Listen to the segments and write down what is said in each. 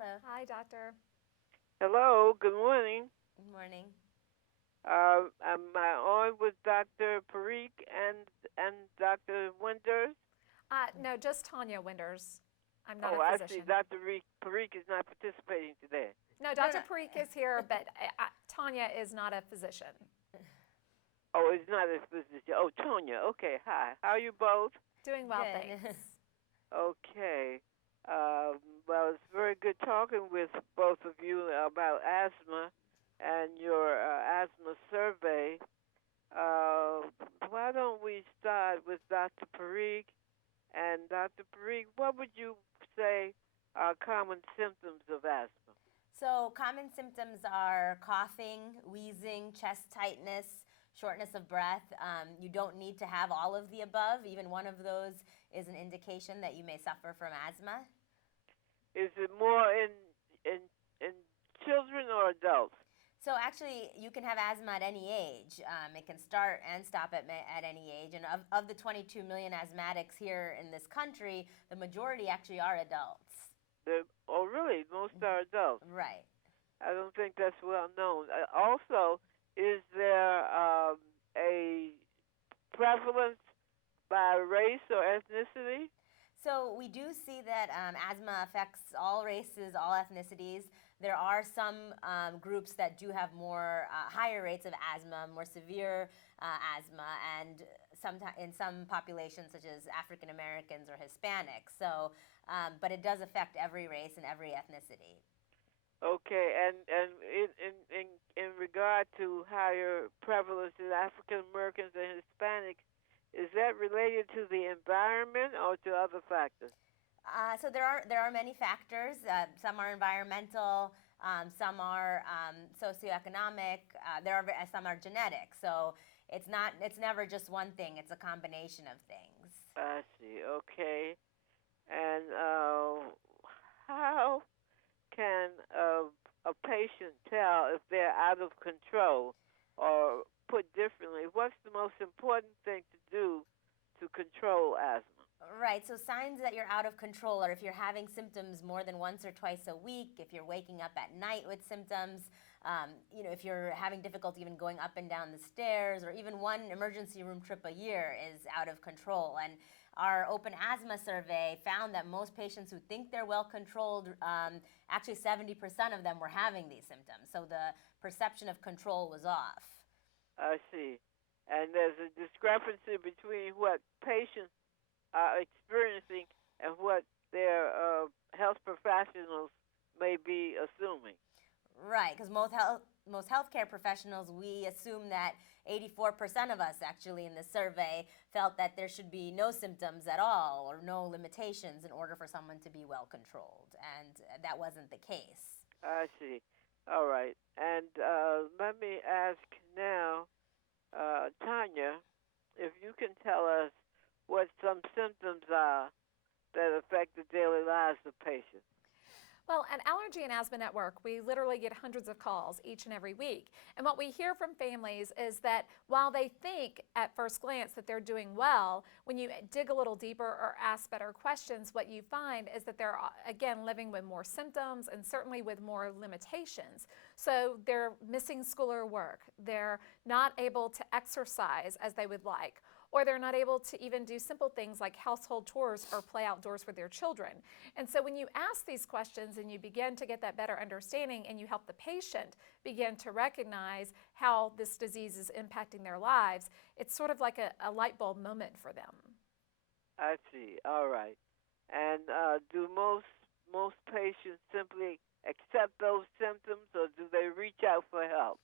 Hello. Hi, doctor. Hello, good morning. Good morning. Am I on with Dr. Parikh and Dr. Winters? No, just Tanya Winters. I'm not a Oh, I see. physician. Dr. Parikh is not participating today. No, No, Dr. no. Parikh is here, but Tanya is not a physician. Oh, it's not a physician. Oh, Tonya. Okay, hi. How are you both? Doing well, Good. thanks. Okay. Well, it's very good talking with both of you about asthma and your asthma survey. Uh, why don't we start with Dr. Parikh? And Dr. Parikh, what would you say are common symptoms of asthma? So, common symptoms are coughing, wheezing, chest tightness, shortness of breath. You don't need to have all of the above. Even one of those is an indication that you may suffer from asthma. Is it more in children or adults? So actually, you can have asthma at any age. It can start and stop at any age. And of the 22 million asthmatics here in this country, the majority actually are adults. Oh, really? Most are adults. Right. I don't think that's well known. Also, is there a prevalence by race or ethnicity? So we do see that asthma affects all races, all ethnicities. There are some groups that do have more higher rates of asthma, more severe asthma, and sometimes in some populations, such as African Americans or Hispanics. So, but it does affect every race and every ethnicity. Okay, and in regard to higher prevalence in African Americans and Hispanics, is that related to the environment or to other factors? So there are many factors. Some are environmental, some are socioeconomic. Some are genetic. So it's never just one thing. It's a combination of things. I see. Okay, and how can a patient tell if they're out of control, or put differently, what's the most important thing to do to control asthma? Right. So signs that you're out of control are if you're having symptoms more than once or twice a week, if you're waking up at night with symptoms, if you're having difficulty even going up and down the stairs, or even one emergency room trip a year is out of control. And our open asthma survey found that most patients who think they're well controlled, actually 70% of them were having these symptoms. So the perception of control was off. I see. And there's a discrepancy between what patients are experiencing and what their health professionals may be assuming. Right, because most healthcare professionals, we assume that 84% of us actually in the survey felt that there should be no symptoms at all or no limitations in order for someone to be well controlled, and that wasn't the case. I see. All right. And let me ask now, Tanya, if you can tell us what some symptoms are that affect the daily lives of patients. Well, at Allergy and Asthma Network, we literally get hundreds of calls each and every week. And what we hear from families is that while they think at first glance that they're doing well, when you dig a little deeper or ask better questions, what you find is that they're, again, living with more symptoms and certainly with more limitations. So they're missing school or work, they're not able to exercise as they would like, or they're not able to even do simple things like household chores or play outdoors with their children. And so when you ask these questions and you begin to get that better understanding and you help the patient begin to recognize how this disease is impacting their lives, it's sort of like a light bulb moment for them. I see. All right. And do most patients simply accept those symptoms, or do they reach out for help?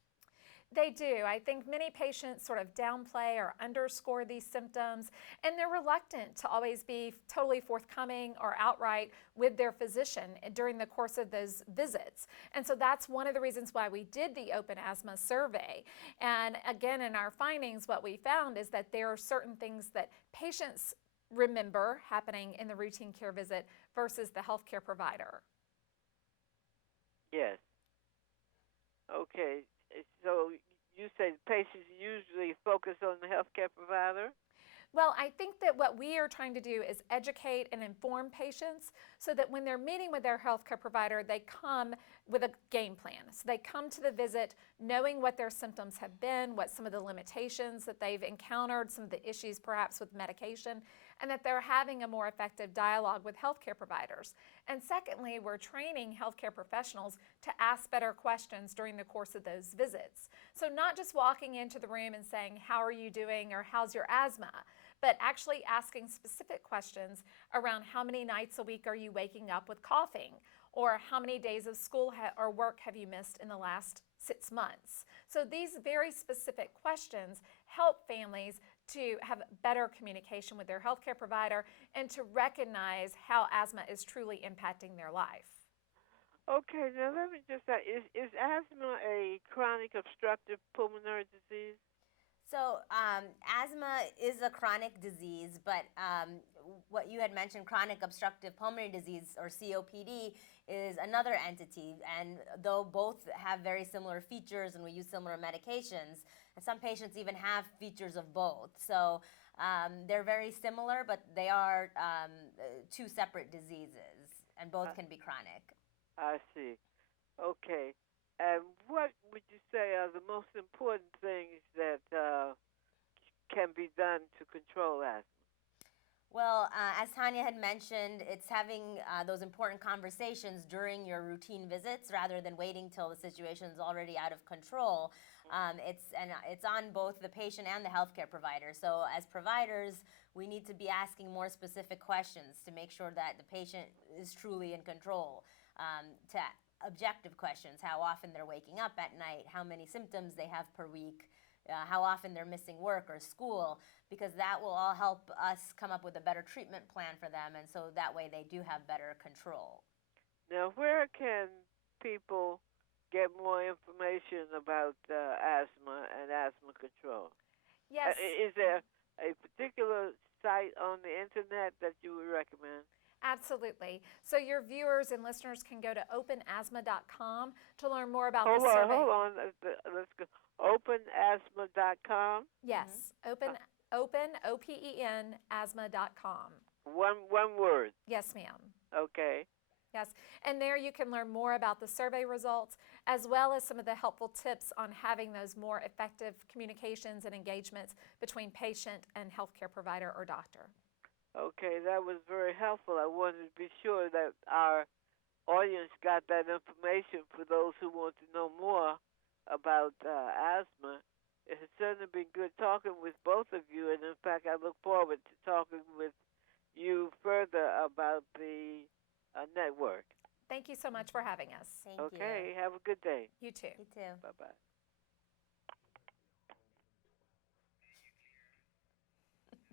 They do. I think many patients sort of downplay or underscore these symptoms, and they're reluctant to always be totally forthcoming or outright with their physician during the course of those visits. And so that's one of the reasons why we did the open asthma survey. And again, in our findings, what we found is that there are certain things that patients remember happening in the routine care visit versus the healthcare provider. Yes. Okay. So you say patients usually focus on the healthcare provider? Well, I think that what we are trying to do is educate and inform patients so that when they're meeting with their healthcare provider, they come with a game plan. So they come to the visit knowing what their symptoms have been, what some of the limitations that they've encountered, some of the issues perhaps with medication, and that they're having a more effective dialogue with healthcare providers. And secondly, we're training healthcare professionals to ask better questions during the course of those visits. So not just walking into the room and saying, "How are you doing?" or "How's your asthma?" but actually asking specific questions around how many nights a week are you waking up with coughing, or how many days of school or work have you missed in the last 6 months. So these very specific questions help families to have better communication with their healthcare provider and to recognize how asthma is truly impacting their life. Okay, now let me just ask, is asthma a chronic obstructive pulmonary disease? So, asthma is a chronic disease, but what you had mentioned, chronic obstructive pulmonary disease, or COPD, is another entity. And though both have very similar features and we use similar medications, and some patients even have features of both. So, they're very similar, but they are two separate diseases, and both can be chronic. I see. Okay. And what would you say are the most important things that can be done to control asthma? Well, as Tanya had mentioned, it's having those important conversations during your routine visits rather than waiting till the situation is already out of control. It's on both the patient and the healthcare provider. So as providers, we need to be asking more specific questions to make sure that the patient is truly in control. To objective questions: how often they're waking up at night, how many symptoms they have per week, how often they're missing work or school, because that will all help us come up with a better treatment plan for them, and so that way they do have better control. Now, where can people get more information about asthma and asthma control? Yes. Is there a particular site on the internet that you would recommend? Absolutely. So your viewers and listeners can go to openasthma.com to learn more about Hold the on, survey. hold on. Let's go. Openasthma.com. Yes, open, OPEN, asthma.com. One word. Yes, ma'am. Okay. Yes, and there you can learn more about the survey results as well as some of the helpful tips on having those more effective communications and engagements between patient and healthcare provider or doctor. Okay, that was very helpful. I wanted to be sure that our audience got that information for those who want to know more about asthma. It has certainly been good talking with both of you, and in fact, I look forward to talking with you further about the network. Thank you so much for having us. Thank you. Okay, have a good day. You too. You too. Bye-bye.